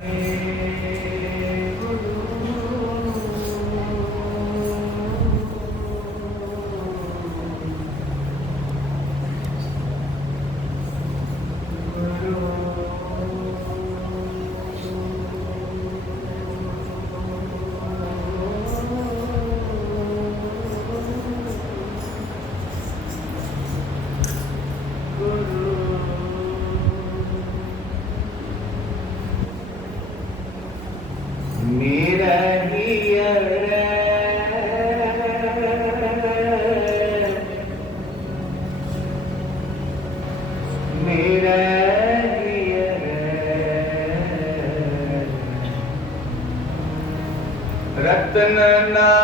Hey, hey, And Then, uh,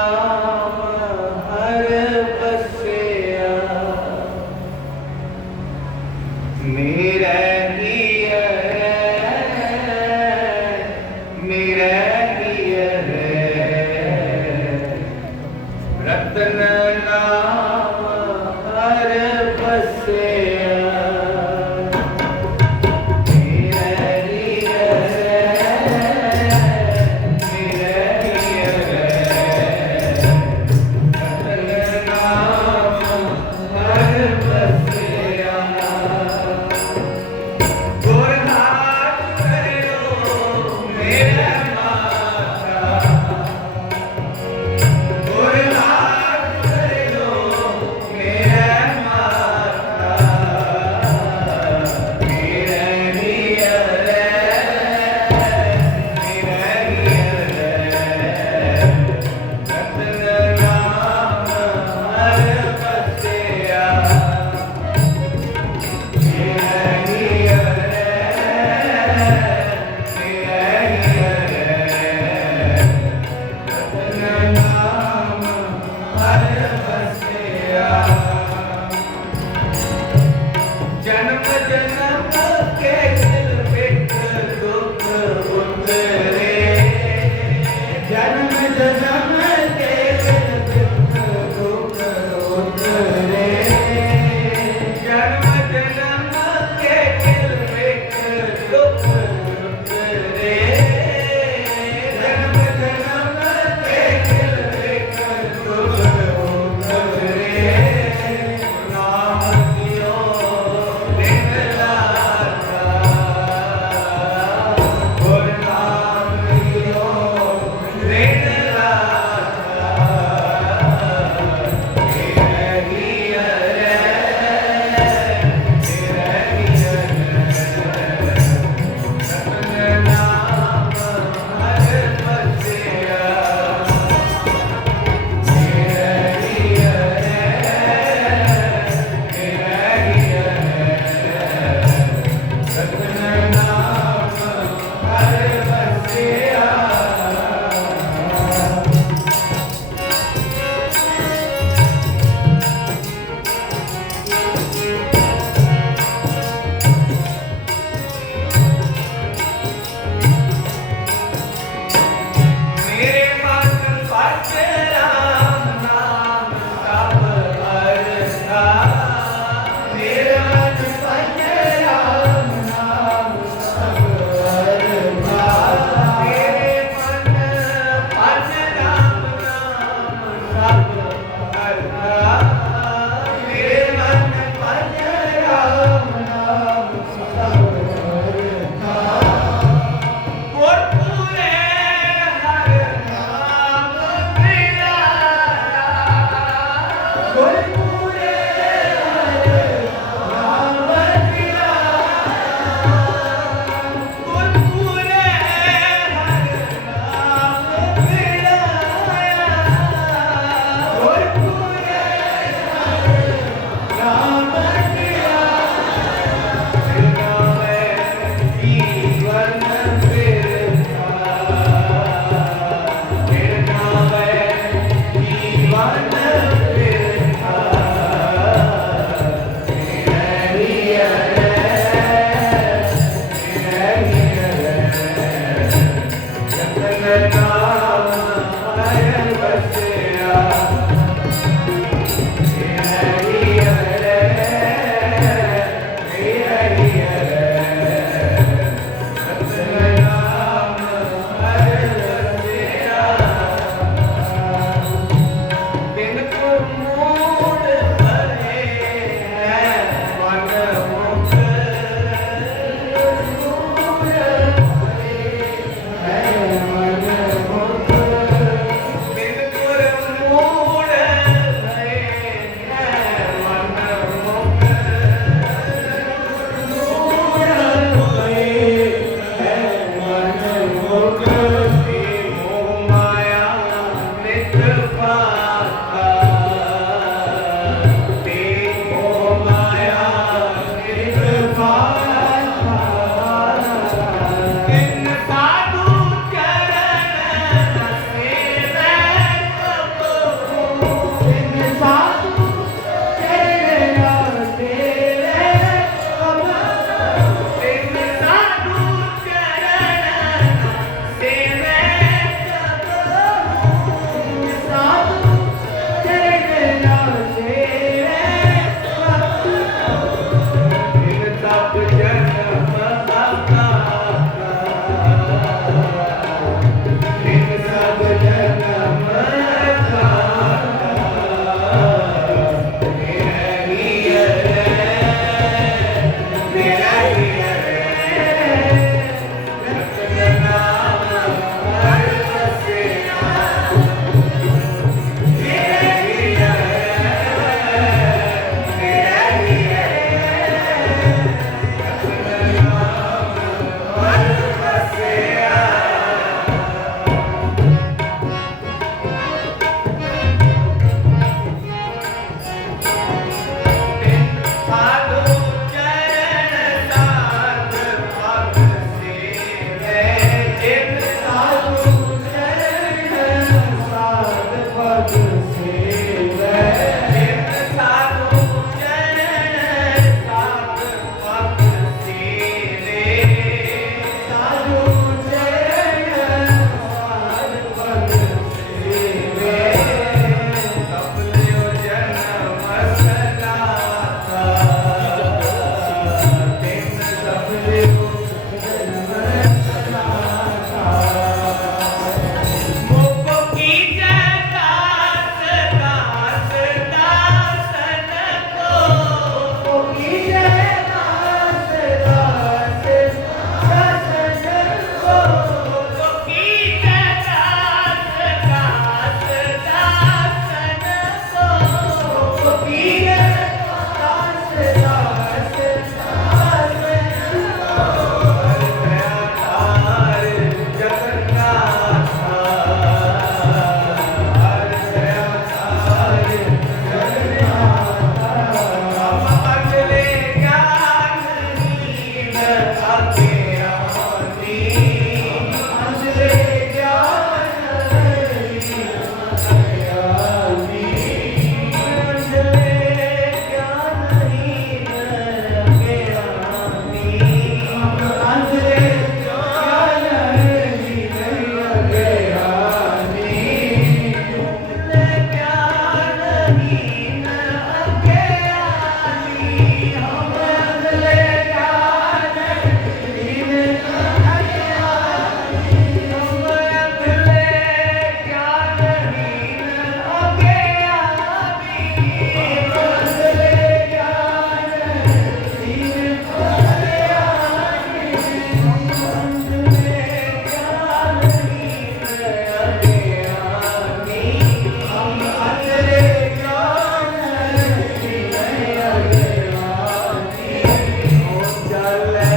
Allah.